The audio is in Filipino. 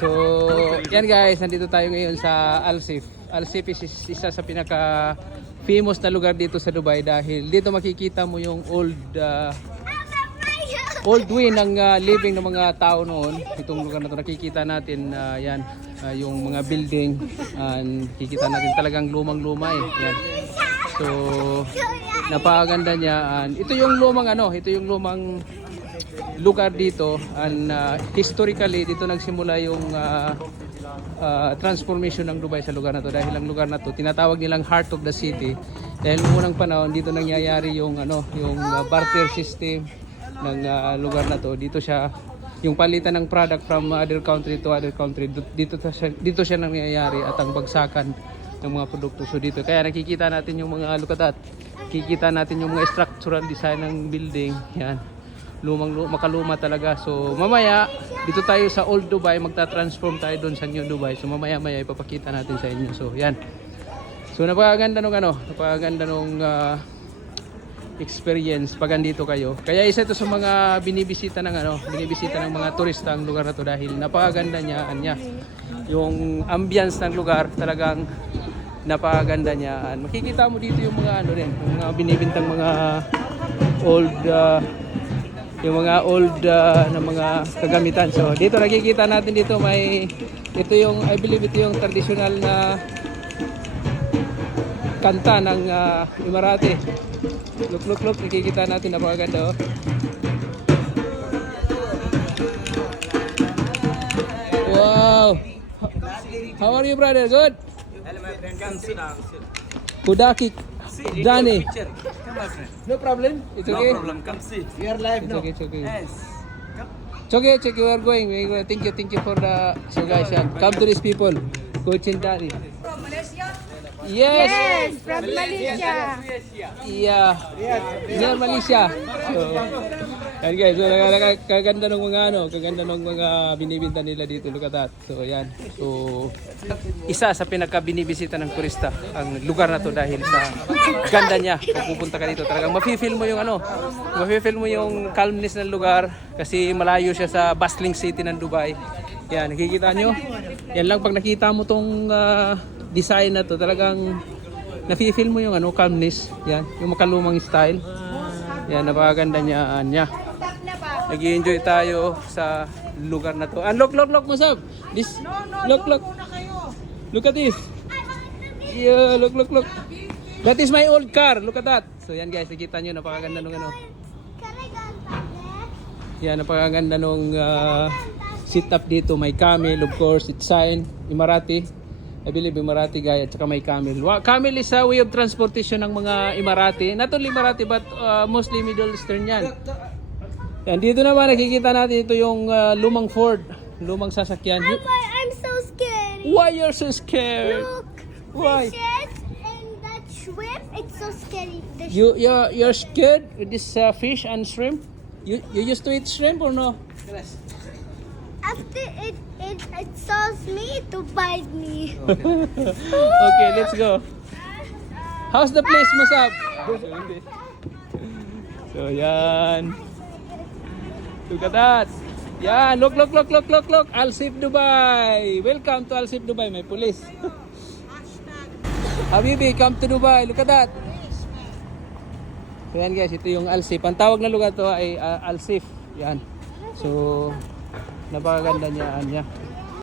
So, yan guys, nandito tayo ngayon sa Al Seef. Al Seef is isa sa pinaka famous na lugar dito sa Dubai dahil dito makikita mo yung old way ng living ng mga tao noon. Itong lugar na to nakikita natin yan, yung mga building, nakikita natin talagang lumang-luma eh. Yan. So, napakaganda niya. Ito yung lumang lugar dito, and historically dito nagsimula yung transformation ng Dubai sa lugar na to, dahil ang lugar na to tinatawag nilang heart of the city dahil noong unang panahon dito nangyayari yung barter system ng lugar na to. Dito siya yung palitan ng product from other country to other country, dito siya nangyayari, at ang bagsakan ng mga produkto. So dito kaya nakikita natin yung mga lukatat, nakikita natin yung mga structural design ng building. Yan, makaluma talaga. So mamaya dito tayo sa Old Dubai, magta-transform tayo doon sa New Dubai. So mamaya ipapakita natin sa inyo. So yan. So napakaganda nung experience pag andito kayo. Kaya isa ito sa mga binibisita ng mga turista ang lugar na to dahil napakaganda niya. Yung ambience ng lugar talagang napakaganda niya. Makikita mo dito yung mga yung mga binibintang mga old na mga kagamitan. So dito nakikita natin dito ito yung, I believe ito yung traditional na kanta ng Emirati. Look, nakikita natin, napakaganda oh. Wow, how are you brother? Good? Hello my friend, come sit down. Kudaki Dani. Come my friend. No problem. It's No okay. problem, come sit. We are live now. It's okay. Yes. It's okay, we are going. Thank you for the. So guys, come to these people. Coach and Daddy. From Malaysia? Yes. From Malaysia. Yeah. Near Malaysia. So, yan guys, so, kaganda ng mga binibinta nila dito, look at that. So yan. So isa sa pinaka binibisita ng turista ang lugar na to dahil sa ganda niya. Kung pupunta ka dito, talagang mafe-feel mo yung calmness ng lugar kasi malayo siya sa bustling city ng Dubai. Yan, nakikita nyo? Yan lang, pag nakita mo tong design na to, talagang nafe-feel mo yung calmness. Yan, yung makalumang style. Yan, napakaganda niya. Nag-i-enjoy tayo sa lugar na to. Look, Musab. This, look. Look at this. Yeah, look. That is my old car. Look at that. So yan guys, nakita nyo, napakaganda nung Yan, napakaganda nung setup dito. May camel, of course, it's sign Emirati. I believe Emirati guy, at saka may camel. Camel is a way of transportation ng mga Emirati. Not only Emirati but mostly Middle Eastern yan. Yan, dito naman nakikita natin ito yung lumang Ford, lumang sasakyan. I'm so scared. Why you're so scared? Look, Why? fishes and that shrimp, it's so scary. You're scared with this fish and shrimp? You used to eat shrimp or no? After it saws me to bite me. Okay, let's go. How's the place, Musab? So yan. Look at that. Yan, look. Al Seef Dubai. Welcome to Al Seef Dubai, may police. Habibi, come to Dubai. Look at that. So yan guys, ito yung Al Seef. Ang tawag na lugar to ay Al Seef. Yan. So napakaganda niya.